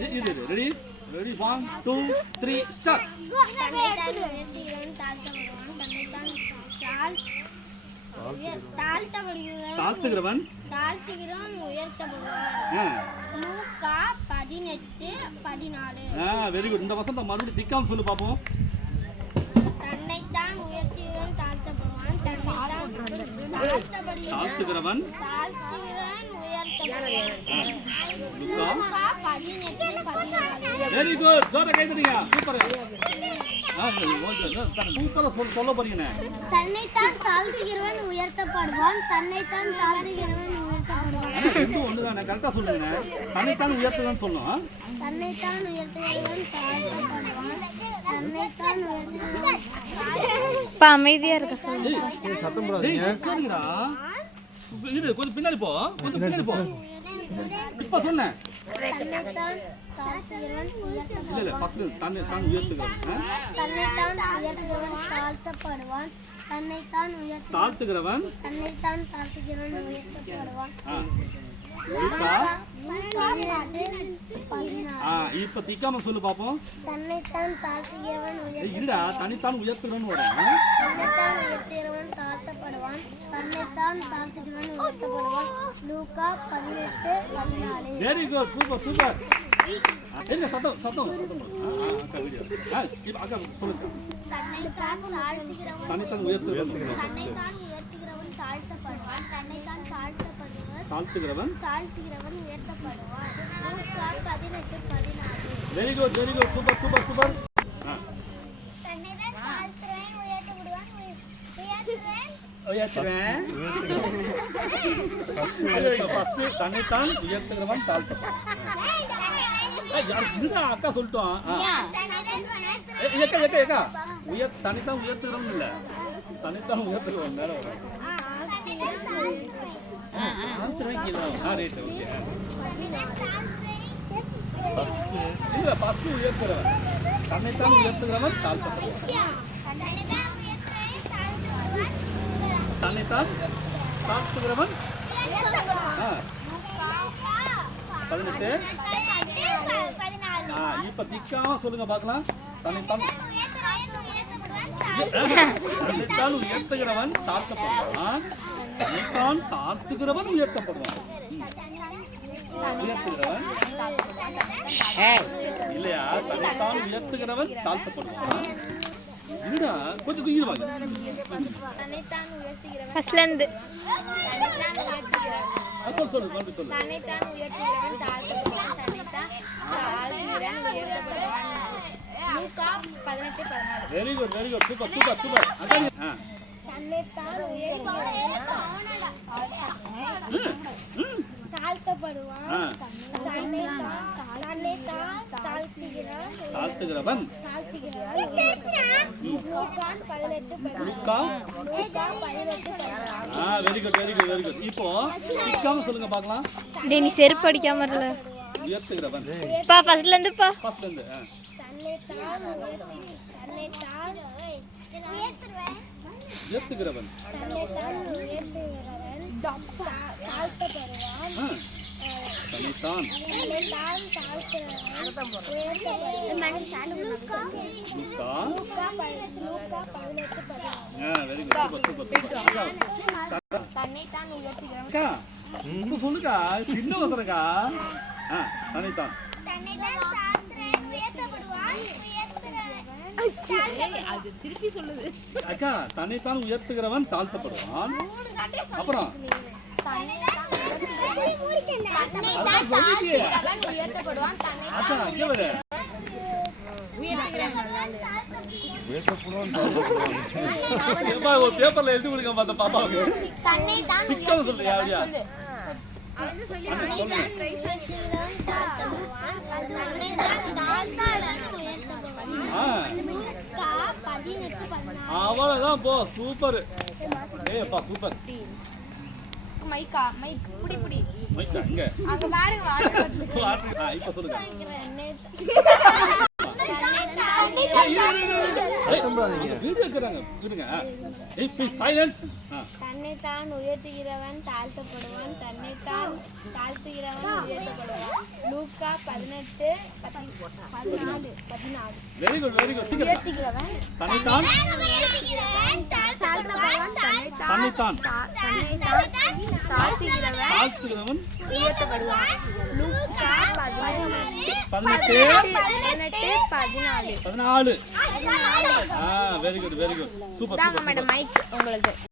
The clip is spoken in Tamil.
Ready ready 1 2 3 start. தன்னைத்தான் உயர்த்துகிறவன் தாழ்த்துகிறவன் உயர்த்தப்படுவான். லூக்கா 18:14. Very good. இந்த வசனத்தை மறுபடியும் திக்காம சொல்லு பாப்போம். தன்னைத்தான் உயர்த்துகிறவன் தாழ்த்தப்படுவான். தாழ்த்துகிறவன் வெரி குட். ஜோரா கைதடிங்க. சூப்பர். சூப்பரா சொல்ல போறீங்க. தன்னைத்தான் தாழ்த்துகிறவன் உயர்த்தப்படுவான். தன்னைத்தான் தாழ்த்துகிறவன் உயர்த்தப்படுவான். ரெண்டும் ஒண்ணுதானே. கரெக்டா சொல்லுங்க. தன்னைத்தான் உயர்த்துதான் சொல்லணும். தன்னைத்தான் உயர்த்துகிறவன் தாழ்த்தப்படுவான். தன்னைத்தான் உயர்த்துகிறவன் அமைதியா இருக்க சொல்லுங்க. சத்தம் போடாதீங்க. கேளுங்கடா. இரு கொஞ்சம் பின்னாடி போ. கொஞ்சம் பின்னாடி போ. இப்ப சொன்னேன். தன்னைத்தான் தாழ்த்துகிறவன் உயர்த்தப்படுவான். இல்ல ஃபர்ஸ்ட் தன்னைத்தான் உயர்த்துகிறவன். தன்னைத்தான் உயர்த்துகிறவன் தாழ்த்தப்படுவான். தன்னைத்தான் தாழ்த்துகிறவன் தன்னைத்தான் தாழ்த்துகிறவன் உயர்த்தப்படுவான். இப்ப திக்காம சொல்லு பாப்போம். தன்னைத்தான் தாழ்த்துகிறவன் இல்லடா தன்னைத்தான் உயர்த்துகிறவன் வரும். தன்னைத்தான் உயர்த்துகிறவன் தாழ்த்தப்படுவான். தன்னைத்தான் தாழ்த்துகிறவன் உயர்த்தப்படுவான். லூக்கா 18:14. Very good. Super super. என்ன சத்தம் சத்தம் சத்தம். அக்கா வீடியோ. அக்கா சொல்லுங்க. தன்னைத்தான் உயர்த்துகிறவன் தாழ்த்தப்படுவான். தன்னைத்தான் தாழ்த்துகிறவன் உயர்த்தப்படுவான். லூக்கா 18:14. Very good very good. Super super super. தன்னைத்தான் தாழ்த்துகிறவன் உயர்த்தப்படுவான். உயர்த்துவேன். தன்னைத்தான் உயர்த்துகிறவன் தாழ்த்தப்படுவான். அக்கா சொல்லிட்டோம். தனித்தான் உயர்த்துகிறவன் இல்ல. தனித்தான் உயர்த்துகிறவன் மேல வரும். இல்ல ஃபர்ஸ்ட் உயர்த்துகிறவன். தன்னைத்தான் உயர்த்துகிறவன் தாழ்த்தப்படுவான். தன்னைத்தான் தாழ்த்துகிறவன் 18. இப்ப திக்காம சொல்லுங்க பாக்கலாம். தன்னைத்தான் உயர்த்துகிறவன் தாழ்த்தப்படுவான். தன்னைத்தான் தாழ்த்துகிறவன் உயர்த்தப்படுவான். உயர்த்துகிறவன் இல்லையா? தன்னைத்தான் உயர்த்துகிறவன் தாழ்த்தப்படுவான். இல்லடா கொஞ்சம் குயிடுவாங்க. ஃபர்ஸ்ட்ல இருந்து சொல்லு சொல்லு சொல்லு. தன்னைத்தான் உயர்த்துகிறவன் தாழ்த்தப்படுவான். தன்னைத்தான் தாழ்த்துகிறவன் உயர்த்தப்படுவான். லூக்கா 18:14. Very good very good. Super super super. அதான் தன்னைத்தான் உயர்த்துகிறவன் தாழ்த்தப்படுவான். தாழ்த்துகிறவன் very good very good very good. இப்போ திக்காம சொல்லுங்க பாக்கலாம். டேய் நீ செருப்பு அடிக்காம இருல. உயர்த்துகிறவன் பா ஃபர்ஸ்ட்ல இருந்து பா. ஃபர்ஸ்ட்ல இருந்து. உயர்த்துகிறவன் தன்னைத்தான் very good. Super super super. தன்னைத்தான் உயர்த்துகிறவன் அக்கா சொல்லுக்கா. சின்ன வசனக்கா. தன்னைத்தான் அக்கா தன்னைத்தான் உயர்த்துகிறவன் தாழ்த்தப்படுவான். அப்புறம் பேப்பர்ல எழுதி கொடுங்க பார்த்த பாப்பாவுக்கு. திக்காம சொல்றியா? அவ்வளவுதான் போ. சூப்பர். ஏப்பா சூப்பர். மைக்கா மைக் புடி புடி மைக் அங்க அங்க பாருங்க வாட்டர் இப்ப சொல்லுங்க. வீடியோ எடுக்கறாங்க இருங்க. Please silence. தன்னைத்தான் உயர்த்துகிறவன் தாழ்த்தப்படுவான். தன்னைத்தான் தாழ்த்துகிறவன் உயர்த்தப்படுவான். லூக்கா லூக்கா 18 14 14 வெரி குட் வெரி குட் உயர்த்துகிறவன் தன்னைத்தான் தாழ்த்துகிறவன் தன்னைத்தான் தாழ்த்துகிறவன் தாழ்த்துகிறவன் உயர்த்தப்படுவான் லூக்கா 18 18 14 14 வெரி குட் சூப்பர் தாங்க மேடம் மைக் உங்களுக்கு